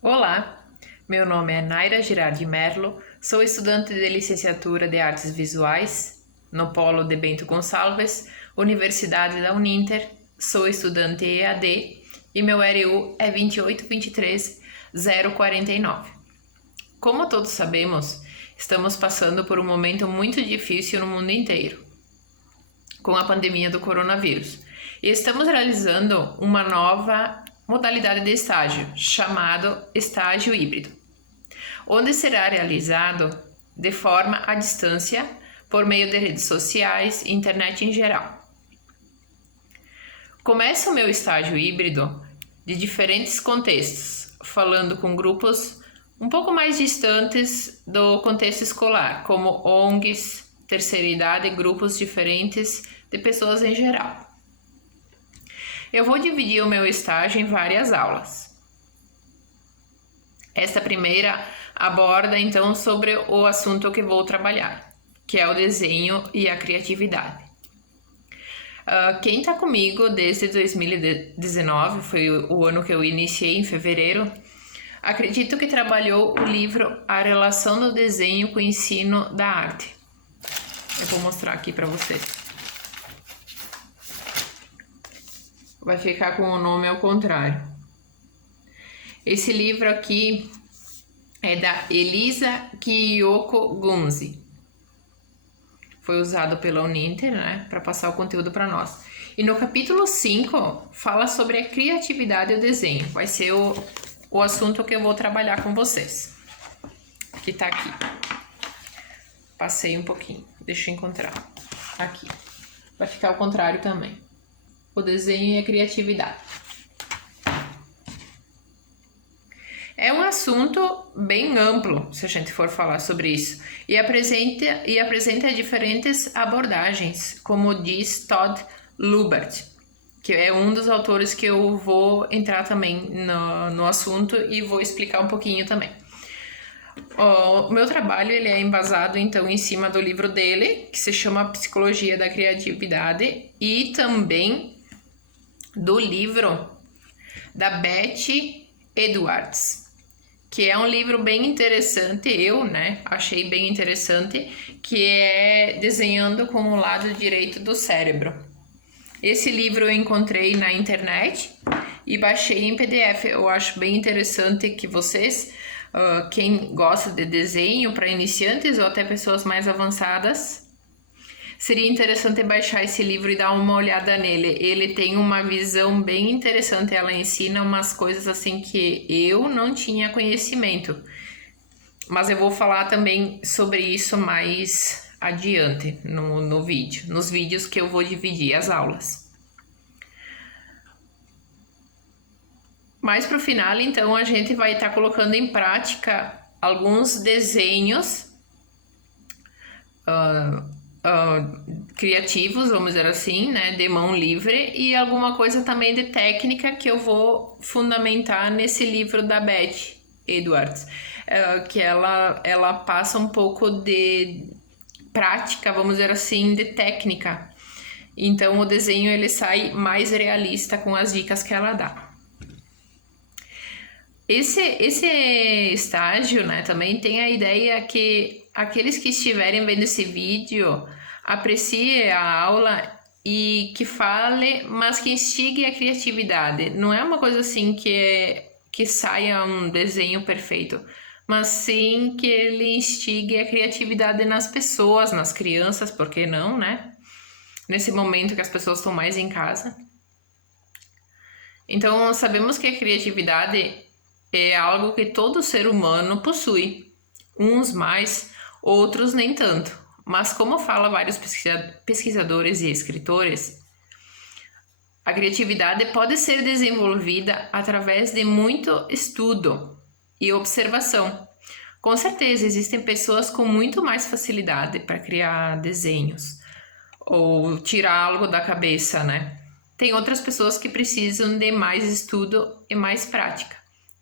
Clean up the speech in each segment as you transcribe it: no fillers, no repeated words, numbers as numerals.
Olá, meu nome é Naira Girardi Merlo, sou estudante de licenciatura de Artes Visuais no Polo de Bento Gonçalves, Universidade da Uninter, sou estudante EAD e meu RU é 2823049. Como todos sabemos, estamos passando por um momento muito difícil no mundo inteiro, com a pandemia do coronavírus, e estamos realizando uma nova modalidade de estágio, chamado estágio híbrido, onde será realizado de forma à distância, por meio de redes sociais e internet em geral. Começo o meu estágio híbrido de diferentes contextos, falando com grupos um pouco mais distantes do contexto escolar, como ONGs, terceira idade e grupos diferentes de pessoas em geral. Eu vou dividir o meu estágio em várias aulas. Esta primeira aborda então sobre o assunto que vou trabalhar, que é o desenho e a criatividade. Quem está comigo desde 2019, foi o ano que eu iniciei, em fevereiro, acredito que trabalhou o livro A Relação do Desenho com o Ensino da Arte. Eu vou mostrar aqui para vocês. Vai ficar com o nome ao contrário. Esse livro aqui é da Elisa Kiyoko Gunzi. Foi usado pela Uninter, né, para passar o conteúdo para nós. E no capítulo 5 fala sobre a criatividade e o desenho. Vai ser o assunto que eu vou trabalhar com vocês. Que tá aqui. Passei um pouquinho. Deixa eu encontrar. Aqui. Vai ficar ao contrário também. O desenho e a criatividade. É um assunto bem amplo, se a gente for falar sobre isso, e apresenta diferentes abordagens, como diz Todd Lubert, que é um dos autores que eu vou entrar também no assunto e vou explicar um pouquinho também. O meu trabalho ele é embasado então em cima do livro dele, que se chama Psicologia da Criatividade, e também do livro da Beth Edwards, que é um livro bem interessante, achei bem interessante, que é Desenhando com o Lado Direito do Cérebro. Esse livro eu encontrei na internet e baixei em PDF. Eu acho bem interessante que vocês, quem gosta de desenho para iniciantes ou até pessoas mais avançadas, seria interessante baixar esse livro e dar uma olhada nele. Ele tem uma visão bem interessante, ela ensina umas coisas assim que eu não tinha conhecimento. Mas eu vou falar também sobre isso mais adiante no vídeo, nos vídeos que eu vou dividir as aulas. Mais pro final, então, a gente vai estar colocando em prática alguns desenhos criativos, vamos dizer assim, né, de mão livre, e alguma coisa também de técnica que eu vou fundamentar nesse livro da Beth Edwards, que ela passa um pouco de prática, vamos dizer assim, de técnica. Então o desenho ele sai mais realista com as dicas que ela dá. Esse estágio, né, também tem a ideia que aqueles que estiverem vendo esse vídeo apreciem a aula e que fale, mas que instigue a criatividade. Não é uma coisa assim que saia um desenho perfeito, mas sim que ele instigue a criatividade nas pessoas, nas crianças, por que não, né? Nesse momento que as pessoas estão mais em casa. Então, sabemos que a criatividade é algo que todo ser humano possui, uns mais, outros nem tanto. Mas como fala vários pesquisadores e escritores, a criatividade pode ser desenvolvida através de muito estudo e observação. Com certeza existem pessoas com muito mais facilidade para criar desenhos ou tirar algo da cabeça, né? Tem outras pessoas que precisam de mais estudo e mais prática.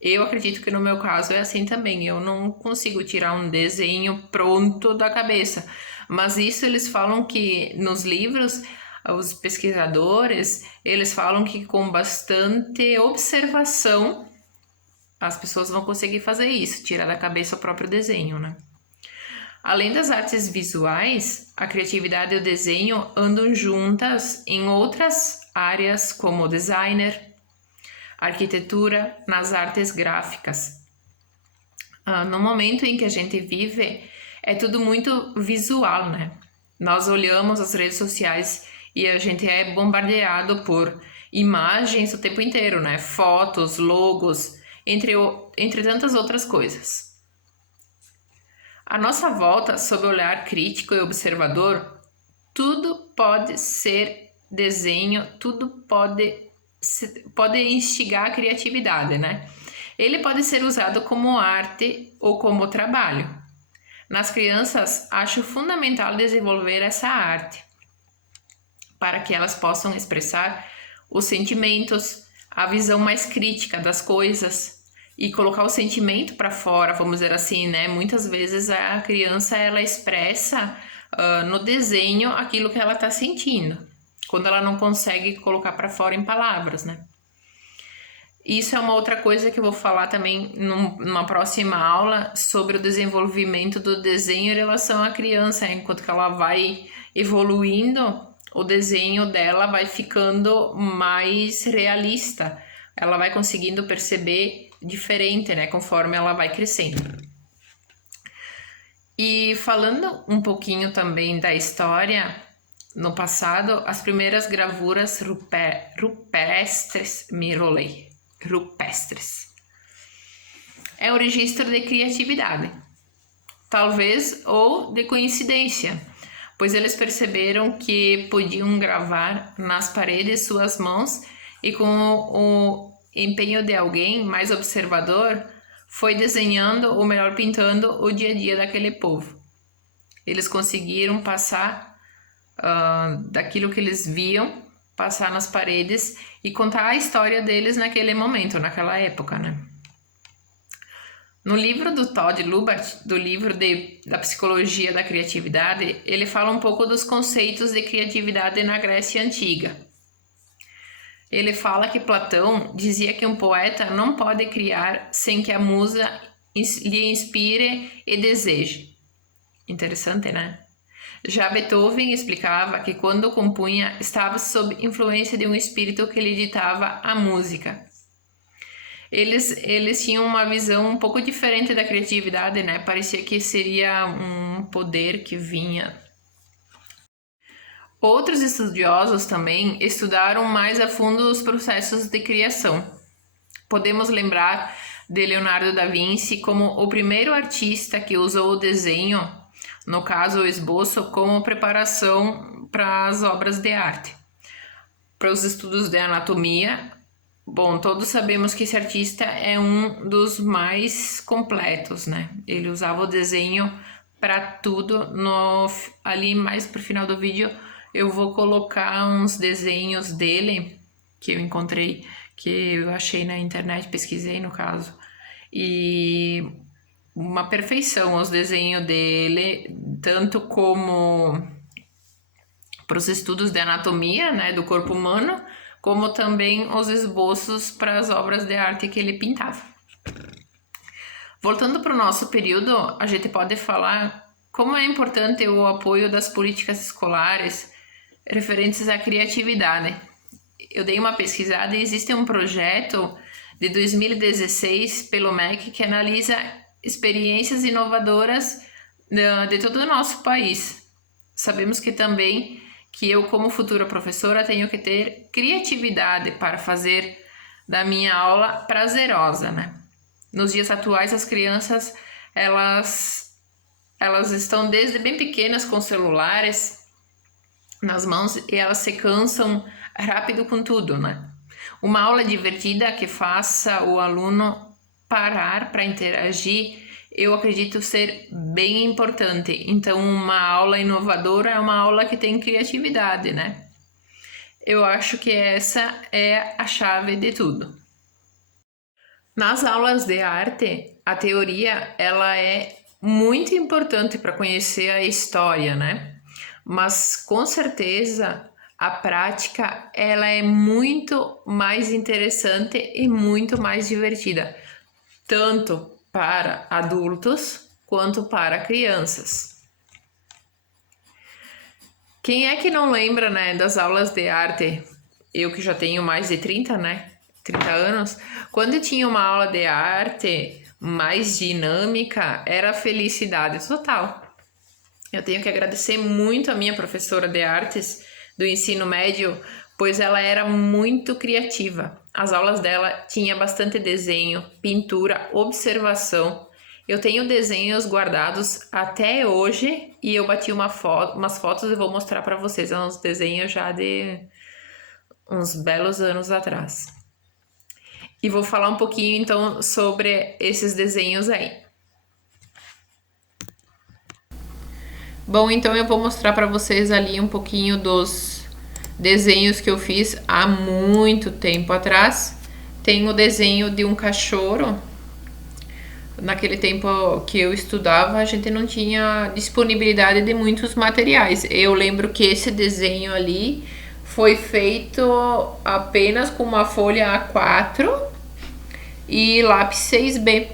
Eu acredito que no meu caso é assim também. Eu não consigo tirar um desenho pronto da cabeça. Mas isso eles falam que nos livros, os pesquisadores, eles falam que com bastante observação as pessoas vão conseguir fazer isso, tirar da cabeça o próprio desenho, né? Além das artes visuais, a criatividade e o desenho andam juntas em outras áreas como designer, arquitetura, nas artes gráficas. No momento em que a gente vive, é tudo muito visual, né? Nós olhamos as redes sociais e a gente é bombardeado por imagens o tempo inteiro, né? Fotos, logos, entre tantas outras coisas. À nossa volta, sob o olhar crítico e observador, tudo pode ser desenho, tudo pode instigar a criatividade, né? Ele pode ser usado como arte ou como trabalho. Nas crianças, acho fundamental desenvolver essa arte para que elas possam expressar os sentimentos, a visão mais crítica das coisas e colocar o sentimento para fora, vamos dizer assim, né? Muitas vezes a criança ela expressa no desenho aquilo que ela está sentindo, quando ela não consegue colocar para fora em palavras, né? Isso é uma outra coisa que eu vou falar também numa próxima aula sobre o desenvolvimento do desenho em relação à criança. Enquanto que ela vai evoluindo, o desenho dela vai ficando mais realista. Ela vai conseguindo perceber diferente, né, conforme ela vai crescendo. E falando um pouquinho também da história, no passado, as primeiras gravuras rupestres, rupestres. É um registro de criatividade, talvez ou de coincidência, pois eles perceberam que podiam gravar nas paredes suas mãos e com o empenho de alguém mais observador, foi desenhando, ou melhor, pintando o dia a dia daquele povo. Eles conseguiram passar daquilo que eles viam, passar nas paredes e contar a história deles naquele momento, naquela época, né? No livro do Todd Lubert, do livro da Psicologia da Criatividade, ele fala um pouco dos conceitos de criatividade na Grécia Antiga. Ele fala que Platão dizia que um poeta não pode criar sem que a musa lhe inspire e deseje. Interessante, né? Já Beethoven explicava que quando compunha estava sob influência de um espírito que lhe ditava a música. Eles tinham uma visão um pouco diferente da criatividade, né? Parecia que seria um poder que vinha. Outros estudiosos também estudaram mais a fundo os processos de criação. Podemos lembrar de Leonardo da Vinci como o primeiro artista que usou o desenho, no caso o esboço, como preparação para as obras de arte. Para os estudos de anatomia, bom, todos sabemos que esse artista é um dos mais completos, né? Ele usava o desenho para tudo. Ali mais pro final do vídeo eu vou colocar uns desenhos dele que eu encontrei, que eu achei na internet, pesquisei no caso, e uma perfeição os desenhos dele, tanto como para os estudos de anatomia, né, do corpo humano, como também os esboços para as obras de arte que ele pintava. Voltando para o nosso período, a gente pode falar como é importante o apoio das políticas escolares referentes à criatividade. Eu dei uma pesquisada e existe um projeto de 2016 pelo MEC que analisa experiências inovadoras de todo o nosso país. Sabemos que também que eu, como futura professora, tenho que ter criatividade para fazer da minha aula prazerosa, né? Nos dias atuais, as crianças, elas estão desde bem pequenas com celulares nas mãos e elas se cansam rápido com tudo, né? Uma aula divertida que faça o aluno parar para interagir, eu acredito ser bem importante. Então, uma aula inovadora é uma aula que tem criatividade, né? Eu acho que essa é a chave de tudo. Nas aulas de arte, a teoria ela é muito importante para conhecer a história, né? Mas com certeza a prática ela é muito mais interessante e muito mais divertida. tanto para adultos quanto para crianças. Quem é que não lembra, né, das aulas de arte? Eu que já tenho mais de 30, né? 30 anos. Quando eu tinha uma aula de arte mais dinâmica, era felicidade total. Eu tenho que agradecer muito a minha professora de artes do ensino médio, pois ela era muito criativa. As aulas dela tinha bastante desenho, pintura, observação. Eu tenho desenhos guardados até hoje e eu bati umas fotos e vou mostrar para vocês. É uns desenhos já de uns belos anos atrás. E vou falar um pouquinho então sobre esses desenhos aí. Bom, então eu vou mostrar para vocês ali um pouquinho dos desenhos que eu fiz há muito tempo atrás. Tem o desenho de um cachorro. Naquele tempo que eu estudava, a gente não tinha disponibilidade de muitos materiais. Eu lembro que esse desenho ali foi feito apenas com uma folha A4 e lápis 6B.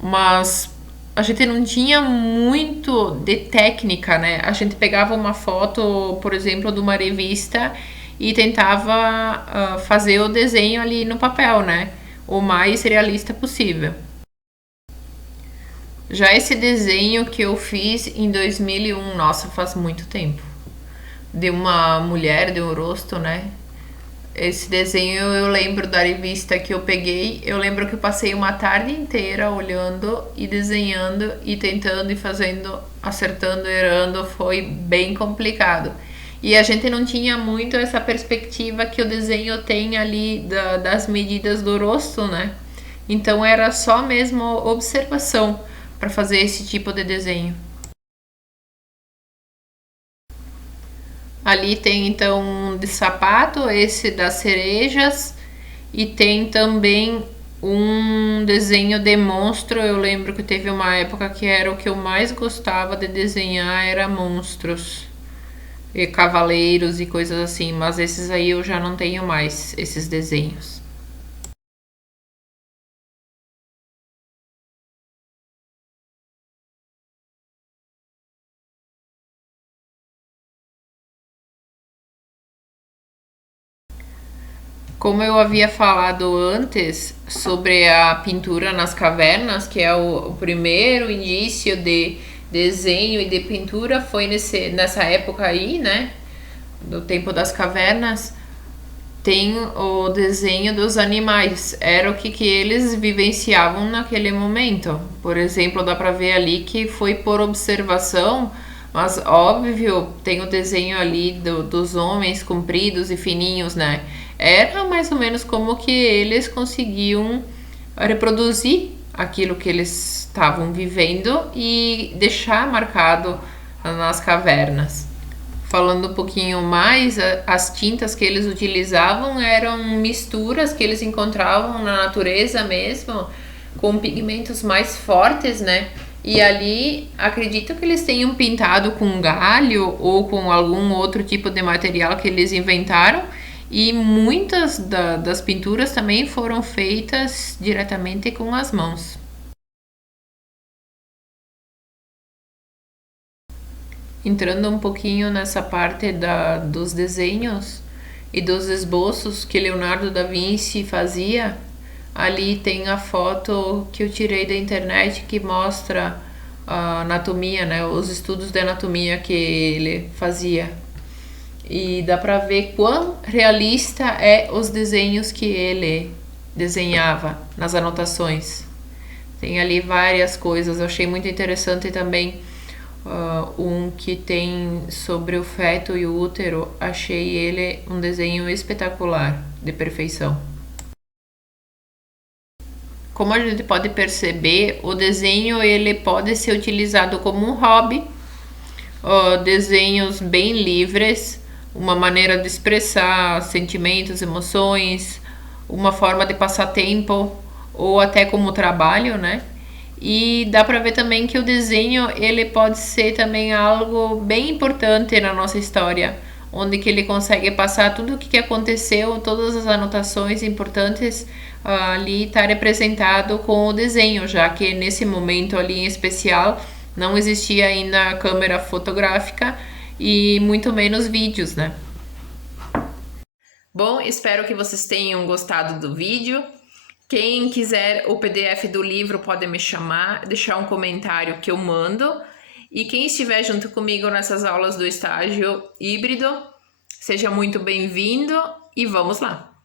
Mas a gente não tinha muito de técnica, né? A gente pegava uma foto, por exemplo, de uma revista e tentava fazer o desenho ali no papel, né? O mais realista possível. Já esse desenho que eu fiz em 2001, nossa, faz muito tempo. De uma mulher, de um rosto, né? Esse desenho eu lembro da revista que eu peguei. Eu lembro que eu passei uma tarde inteira olhando e desenhando e tentando e fazendo, acertando, errando. Foi bem complicado. E a gente não tinha muito essa perspectiva que o desenho tem ali das medidas do rosto, né? Então era só mesmo observação para fazer esse tipo de desenho. Ali tem então um de sapato, esse das cerejas, e tem também um desenho de monstro. Eu lembro que teve uma época que era o que eu mais gostava de desenhar, era monstros e cavaleiros e coisas assim, mas esses aí eu já não tenho mais, esses desenhos. Como eu havia falado antes sobre a pintura nas cavernas, que é o primeiro início de desenho e de pintura, foi nessa época aí, né? Do tempo das cavernas, tem o desenho dos animais. Era o que eles vivenciavam naquele momento. Por exemplo, dá pra ver ali que foi por observação, mas óbvio, tem o desenho ali dos homens compridos e fininhos, né? Era mais ou menos como que eles conseguiam reproduzir aquilo que eles estavam vivendo e deixar marcado nas cavernas. Falando um pouquinho mais, as tintas que eles utilizavam eram misturas que eles encontravam na natureza mesmo, com pigmentos mais fortes, né? E ali, acredito que eles tenham pintado com galho ou com algum outro tipo de material que eles inventaram. E muitas das pinturas também foram feitas diretamente com as mãos. Entrando um pouquinho nessa parte dos desenhos e dos esboços que Leonardo da Vinci fazia, ali tem a foto que eu tirei da internet que mostra a anatomia, né, os estudos de anatomia que ele fazia. E dá pra ver quão realista é os desenhos que ele desenhava nas anotações. Tem ali várias coisas, eu achei muito interessante também um que tem sobre o feto e o útero. Achei ele um desenho espetacular, de perfeição. Como a gente pode perceber, o desenho ele pode ser utilizado como um hobby, desenhos bem livres, uma maneira de expressar sentimentos, emoções, uma forma de passar tempo ou até como trabalho, né? E dá para ver também que o desenho ele pode ser também algo bem importante na nossa história, onde que ele consegue passar tudo o que aconteceu, todas as anotações importantes ali está representado com o desenho, já que nesse momento ali em especial não existia ainda câmera fotográfica e muito menos vídeos, né? Bom, espero que vocês tenham gostado do vídeo. Quem quiser o PDF do livro pode me chamar, deixar um comentário que eu mando. E quem estiver junto comigo nessas aulas do estágio híbrido, seja muito bem-vindo e vamos lá!